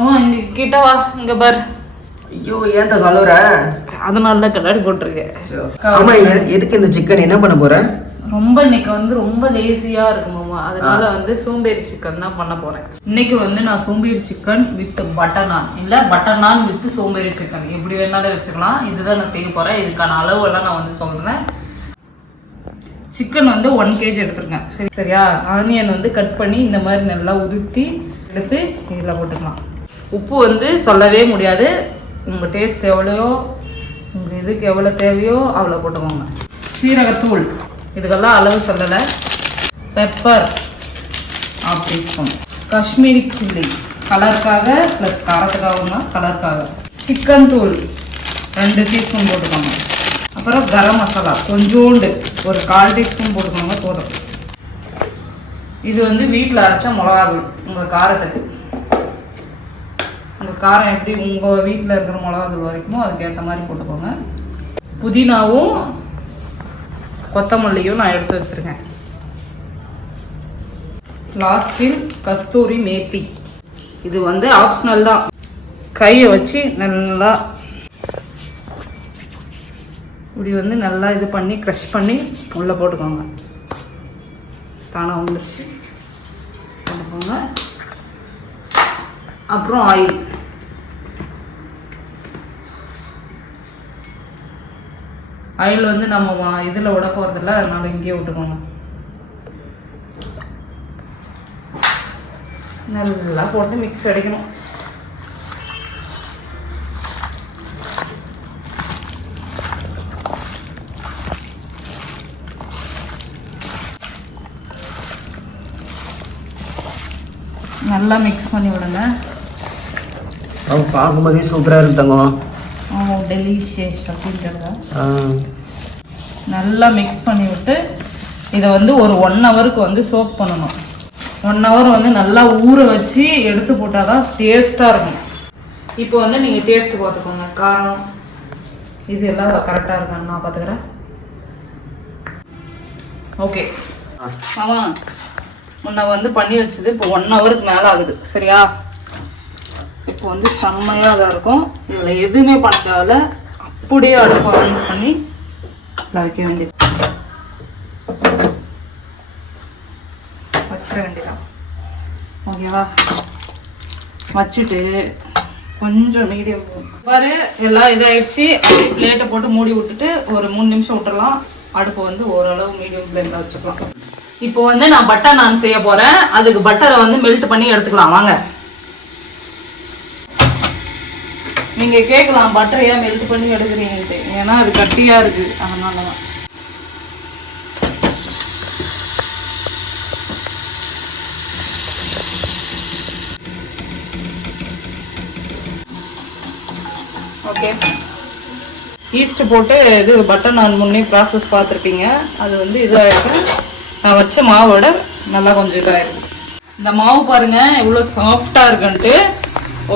இங்க கிட்ட வா, இங்க பாரு. ஐயோ ஏன்டா கலவர? அதனால தான் கண்ணாடி போட்டிருக்கேன். ஆமா, எதுக்கு இந்த சிக்கன் என்ன பண்ண போற? ரொம்ப இன்னைக்கு வந்து ரொம்ப லேசியா இருக்கு மாமா, அதனால வந்து சோம்பேறி சிக்கன் தான் பண்ண போறேன். இன்னைக்கு வந்து நான் சோம்பேறி சிக்கன் வித் பட்டர் நான், இல்ல பட்டர் நான் வித் சோம்பேறி சிக்கன், எப்படி வேணாலும் வச்சுக்கலாம். இதுதான் நான் செய்ய போறேன். இதுக்கான அளவு எல்லாம் நான் வந்து சொல்றேன். சிக்கன் வந்து 1 kg எடுத்துருக்கேன். சரியா? ஆனியன் வந்து கட் பண்ணி இந்த மாதிரி நல்லா உதுத்தி எடுத்து இதில் போட்டுக்கலாம். உப்பு வந்து சொல்லவே முடியாது, உங்கள் டேஸ்ட் எவ்வளோ, உங்கள் இதுக்கு எவ்வளோ தேவையோ அவ்வளோ போட்டுக்கோங்க. சீரகத்தூள் இதுக்கெல்லாம் அளவு சொல்லலை. Pepper 1/2 teaspoon. காஷ்மீரி சில்லி கலருக்காக ப்ளஸ் காரத்துக்காகவும் தான், கலருக்காக. சிக்கன் தூள் 2 டீஸ்பூன் போட்டுக்கோங்க. அப்புறம் கரம் மசாலா கொஞ்சோண்டு ஒரு 1/4 டீஸ்பூன் போட்டுக்கோங்க, போதும். இது வந்து வீட்டில் அரைச்ச மிளகாத்தூள், உங்கள் காரத்துக்கு. உங்கள் காரம் எப்படி உங்கள் வீட்டில் இருக்கிற மிளகாத்தூள் வரைக்குமோ அதுக்கேற்ற மாதிரி போட்டுக்கோங்க. புதினாவும் கொத்தமல்லியும் நான் எடுத்து வச்சுருக்கேன். லாஸ்டில் கஸ்தூரி மேத்தி, இது வந்து ஆப்ஷனல் தான். கையை வச்சு நல்லா இப்படி வந்து நல்லா இது பண்ணி க்ரஷ் பண்ணி உள்ளே போட்டுக்கோங்க. தானாக வந்துடுச்சு, போட்டுக்கோங்க. அப்புறம் ஆயில், ஆயில் வந்து நம்ம இதில் விட போகிறதில்ல, அதனால இங்கேயே விட்டுக்கோங்க. நல்லா போட்டு மிக்ஸ் அடிக்கணும். நல்லா மிக்ஸ் பண்ணி விடுங்க. பார்க்கும்போதே சூப்பராக இருக்கு தங்கம். டெலிஷியஸ் அப்படிங்கிறத நல்லா மிக்ஸ் பண்ணி விட்டு இதை வந்து ஒரு 1 ஹவருக்கு வந்து சோக் பண்ணணும். 1 ஹவர் வந்து நல்லா ஊற வச்சு எடுத்து போட்டால் தான் டேஸ்ட்டாக இருக்கும். இப்போ வந்து நீங்கள் டேஸ்ட்டு பார்த்துக்கோங்க, காரம் இது எல்லாம் கரெக்டாக இருக்கான்னு நான் பார்த்துக்கிறேன். ஓகே ஆமாம், முன்ன வந்து பண்ணி வச்சது இப்போ 1 ஹவருக்கு மேலே ஆகுது. சரியா? இப்போ வந்து செம்மையாக தான் இருக்கும். இதில் எதுவுமே பண்ண தேவையில்ல, அப்படியே அடுப்பை ஆன் பண்ணி இதில் வைக்க வேண்டியது, வச்சிட வேண்டியதான். ஓகேவா? வச்சுட்டு கொஞ்சம் மீடியம் பாரு, எல்லாம் இதாகிடுச்சு. அப்படியே பிளேட்டை போட்டு மூடி விட்டுட்டு ஒரு 3 நிமிஷம் விட்டுடலாம். அடுப்பை வந்து ஓரளவு மீடியம் ஃப்ளேமில் வச்சுக்கலாம். இப்போ வந்து நான் பட்டர் நான் செய்ய போகிறேன். அதுக்கு பட்டரை வந்து மெல்ட் பண்ணி எடுத்துக்கலாம். வாங்க. நீங்கள் கேட்கலாம் பட்டரை ஏன் மெல்ட் பண்ணி எடுக்கிறீங்கன்ட்டு, ஏன்னா அது கட்டியாக இருக்குது, அதனால தான். ஓகே, ஈஸ்ட் போட்டு இது பட்டர் நான் முன்னே ப்ராசஸ் பார்த்துருப்பீங்க. அது வந்து இதாகிடும். நான் வச்ச மாவோட நல்லா கொஞ்சம் இதாகிடும். இந்த மாவு பாருங்கள் எவ்வளோ சாஃப்டாக இருக்குன்ட்டு.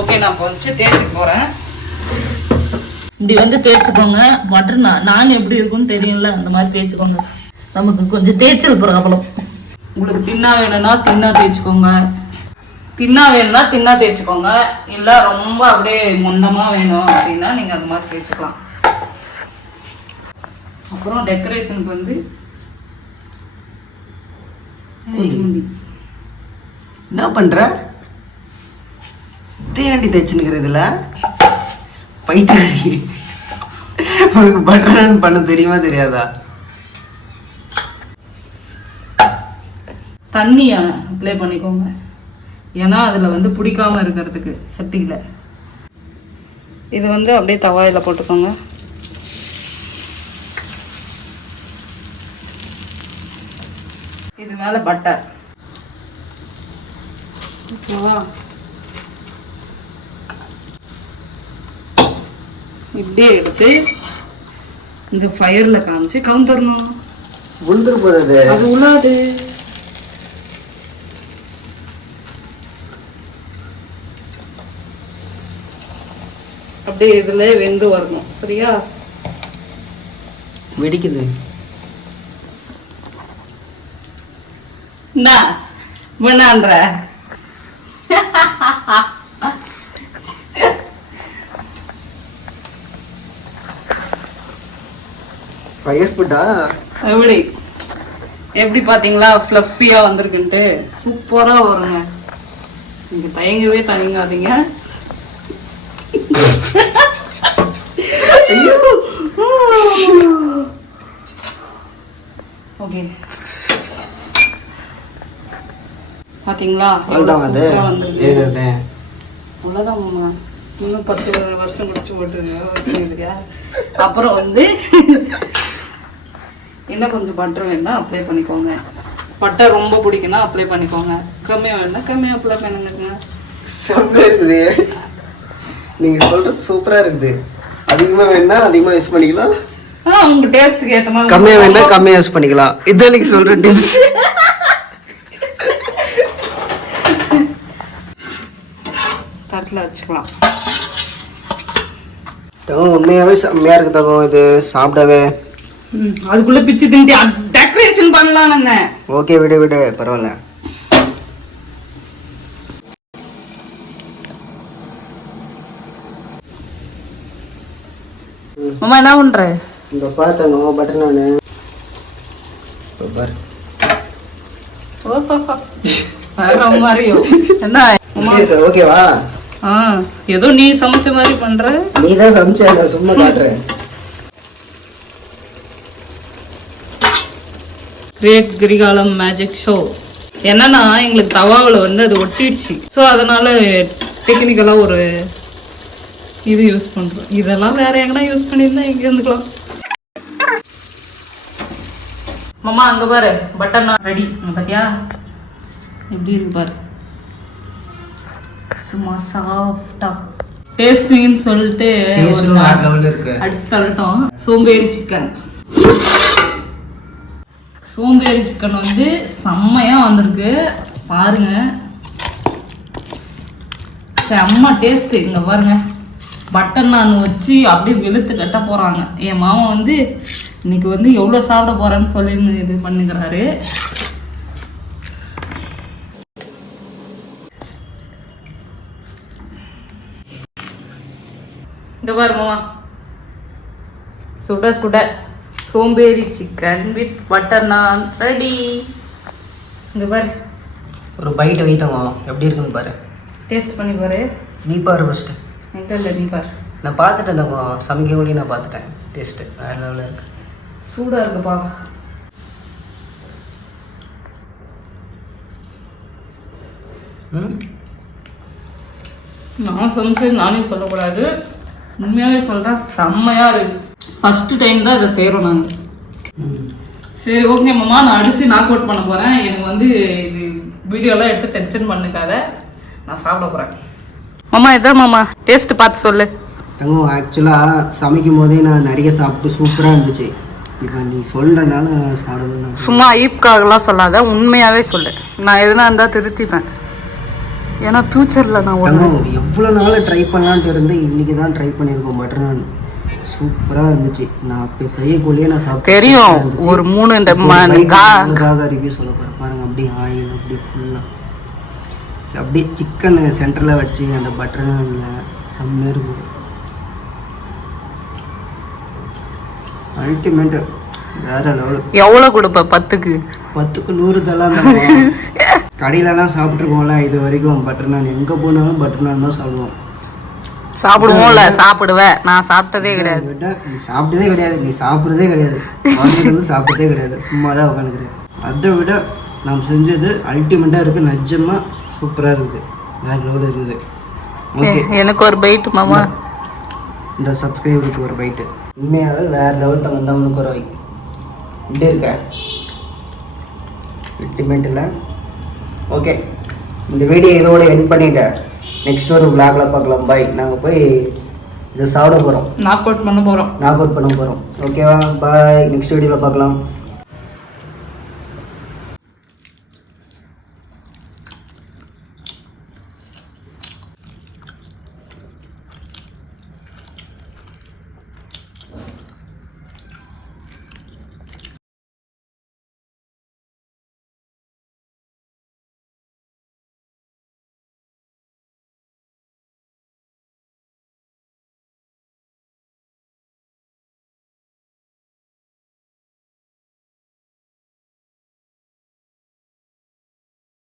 ஓகே, நான் கொஞ்சம் தேய்ச்சிக்க போகிறேன். இப்படி வந்து தேய்ச்சிக்கோங்க. பட்டர் நான் எப்படி இருக்குன்னு தெரியும்ல, அந்த மாதிரி தேய்ச்சிக்கோங்க. நமக்கு கொஞ்சம் தேய்ச்சல் ப்ராப்ளம். உங்களுக்கு தின்னா வேணும்னா தின்னா தேய்ச்சிக்கோங்க, தின்னா வேணும்னா தின்னா தேய்ச்சிக்கோங்க. இல்லை ரொம்ப அப்படியே மொந்தமாக வேணும் அப்படின்னா நீங்கள் அந்த மாதிரி தேய்ச்சிக்கலாம். அப்புறம் டெக்கரேஷனுக்கு வந்து என்ன பண்ற? தேண்டி தைச்சுன்னுக்கிறதுல பைத்தாரி. உனக்கு பட்டர் பண்ண தெரியுமா தெரியாதா? தண்ணியை அப்ளை பண்ணிக்கோங்க, ஏன்னா அதில் வந்து பிடிக்காம இருக்கிறதுக்கு சட்டியில். இது வந்து அப்படியே தவாயில் போட்டுக்கோங்க. இது மேலே பட்டர். ஓகேவா? இப்படியே எடுத்து இந்த ஃபயரில் காமிச்சு கவுந்தரணும். உளுந்துரு போகுது, அது உள்ளாது. அப்படியே இதுல வெந்து வரணும். சரியா? வெடிக்குது. என்ன வேணான்ற? ஃபயர் ஃபுட்டா? எப்படி எப்படி பார்த்தீங்களா ஃப்ளஃபியாக வந்திருக்குன்ட்டு சூப்பராக வருங்க. நீங்கள் தயங்கவே தயங்காதீங்க. ஓகே பார்த்தீங்களா அவ்வளோதான் மாமா. இன்னும் 10 வருஷம் முடிச்சு போட்டுருங்க. அப்புறம் வந்து இன்னும் கொஞ்சம் பட்டர் வேணா அப்ளை பண்ணிக்கோங்க. பட்டர் ரொம்ப பிடிக்குன்னா அப்ளை பண்ணிக்கோங்க. கம்மியாக வேணா கம்மியாக அப்ளை பண்ணுங்க. செம்மையா இருக்குது. நீங்க சொல்றது சூப்பரா இருக்குது. அதிகமா வேணா அதிகமா யூஸ் பண்ணிக்கலாம். உங்க டேஸ்ட்டுக்கு ஏற்ற மாதிரி. கம்மியா வேணா கம்மியா யூஸ் பண்ணிக்கலாம். இதான் நீங்க சொல்ற டிப்ஸ். தட்டில் வச்சுக்கலாம். தங்கம் உண்மையாவே செம்மையா இருக்கு தங்கம். இது சாப்பிடவே அதுக்குள்ள பிச்சு திண்டி டெக்கரேஷன் பண்ணலாம்ங்க. ஓகே விடு விடு பரவாயில்ல. மாமா என்ன பண்ற? இங்க பாத்தங்க பட்டர் நானு பாரு. வேற மாதிரியோ என்ன ஓகேவா? ஏதோ நீ சமைச்ச மாதிரி பண்ற. நீ தான் சமைச்ச, நான் சும்மா காட்டுறேன். Great Kirikalam magic show. என்னன்னா எங்களுக்கு தவாவில் வந்து அது ஒட்டிடுச்சு. ஸோ அதனால டெக்னிக்கலாக ஒரு இது யூஸ் பண்ணுறோம். இதெல்லாம் வேற எங்கன்னா யூஸ் பண்ணியிருந்தா எங்கே இருந்துக்கலாம். மாமா அங்கே பாரு பட்டர் நான் ரெடி. பார்த்தியா எப்படி இருக்கு பாரு. சும்மா சாஃப்டா டேஸ்டிங்னு சொல்லிட்டு அடிச்சு தள்ளட்டும். சோம்பேறி சிக்கன். சோம்பேறி சிக்கன் வந்து செம்மையாக வந்திருக்கு பாருங்க. செம்ம டேஸ்ட்டு. இங்கே பாருங்க பட்டர் நான் வச்சு அப்படியே வெளுத்து கட்ட போகிறாங்க. என் மாமா வந்து இன்னைக்கு வந்து எவ்வளோ சாப்பிட போகிறேன்னு சொல்லி இது பண்ணுகிறாரு. இங்கே பாரு மாமா சுட சுட சோம்பேறி சிக்கன் வித் பட்டர் நான் ரெடி. இங்க பாரு ஒரு பைட் வைத்தமா எப்படி இருக்குன்னு பாரு. டேஸ்ட் பண்ணி பாரு. நீ பாரு ஃபர்ஸ்ட். இல்லை நீ பாரு. நான் பார்த்துட்டேன் தம்மா, சமைக்க கூட நான் பார்த்துட்டேன். டேஸ்ட்டு வேற லெவலில் இருக்கு. சூடாக இருக்குப்பா. நான் சமைச்சது நானே சொல்லக்கூடாது, உண்மையாகவே சொல்கிறேன் செம்மையாக இருக்குது. ஃபஸ்ட்டு டைம் தான் இதை செய்கிறோம் நாங்கள். சரி ஓகே மாமா, நான் அடித்து நாக் அவுட் பண்ண போகிறேன். எனக்கு வந்து இது வீடியோலாம் எடுத்து டென்ஷன் பண்ணுக்காத, நான் சாப்பிட போகிறேன். மாமா இதான் மாமா டேஸ்ட்டு பார்த்து சொல்லு. தங்கம் ஆக்சுவலாக சமைக்கும் போதே நான் நிறைய சாப்பிட்டு சூப்பராக இருந்துச்சு. இப்போ நீ சொல்கிறனால நான் சாப்பிடணும். சும்மா ஐப்காகலாம் சொல்லாத, உண்மையாகவே சொல்லு. நான் எதுனா இருந்தால் திருத்திப்பேன். ஏன்னா ஃப்யூச்சரில் நான் எவ்வளோ நாள் ட்ரை பண்ணலான்ட்டு இருந்து இன்றைக்கி தான் ட்ரை பண்ணியிருக்கோம். பட்டர் நான் சூப்பராக இருந்துச்சு. நான் அப்போ செய்யக்குள்ளேயே நான் சாப்பிட்டு தெரியும். ஒரு 3 இந்த ரிவ்யூ சொல்ல போகிறேன் பாருங்க. அப்படியே ஆயில் அப்படியே ஃபுல்லாக அப்படியே சிக்கன் சென்டரில் வச்சு அந்த பட்டர் நானில் செம்மையாக இருக்கும். அல்டிமேட்டு வேற லெவல். எவ்வளோ கொடுப்ப? 10க்கு 100 தலாம். கடையிலலாம் சாப்பிட்ருக்கோம்ல இது வரைக்கும். பட்டர் நான் எங்கே போனாலும் பட்டர் நான் தான் சாப்பிடுவோம். சாப்பிடுவோம்ல, சாப்பிடுவேன். நான் சாப்பிட்டதே கிடையாது. நீ சாப்பிட்டதே கிடையாது, நீ சாப்பிட்றதே கிடையாது, சாப்பிட்டதே கிடையாது, சும்மா தான் உட்காந்துக்கிறேன். அதை விட நாம் செஞ்சது அல்டிமேட்டாக இருக்குது. நிஜமாக சூப்பராக இருக்குது, வேறு லெவலில் இருக்குது. ஓகே எனக்கு ஒரு பைட்டு மாமா. இந்த சப்ஸ்கிரைபருக்கு ஒரு பைட்டு. உண்மையாகவே வேறு லெவல் தங்க தான் உனக்கு ஒரு வை. இப்படி இருக்க அல்டிமேட்டில். ஓகே இந்த வீடியோ இதோட எண்ட் பண்ணிட்டேன். நெக்ஸ்ட் ஒரு vlogல பார்க்கலாம். பாய். நாங்கள் போய் இதை சாப்பிட போகிறோம், நாக் அவுட் பண்ண போகிறோம். ஓகேவா? பாய். நெக்ஸ்ட் வீடியோவில் பார்க்கலாம்.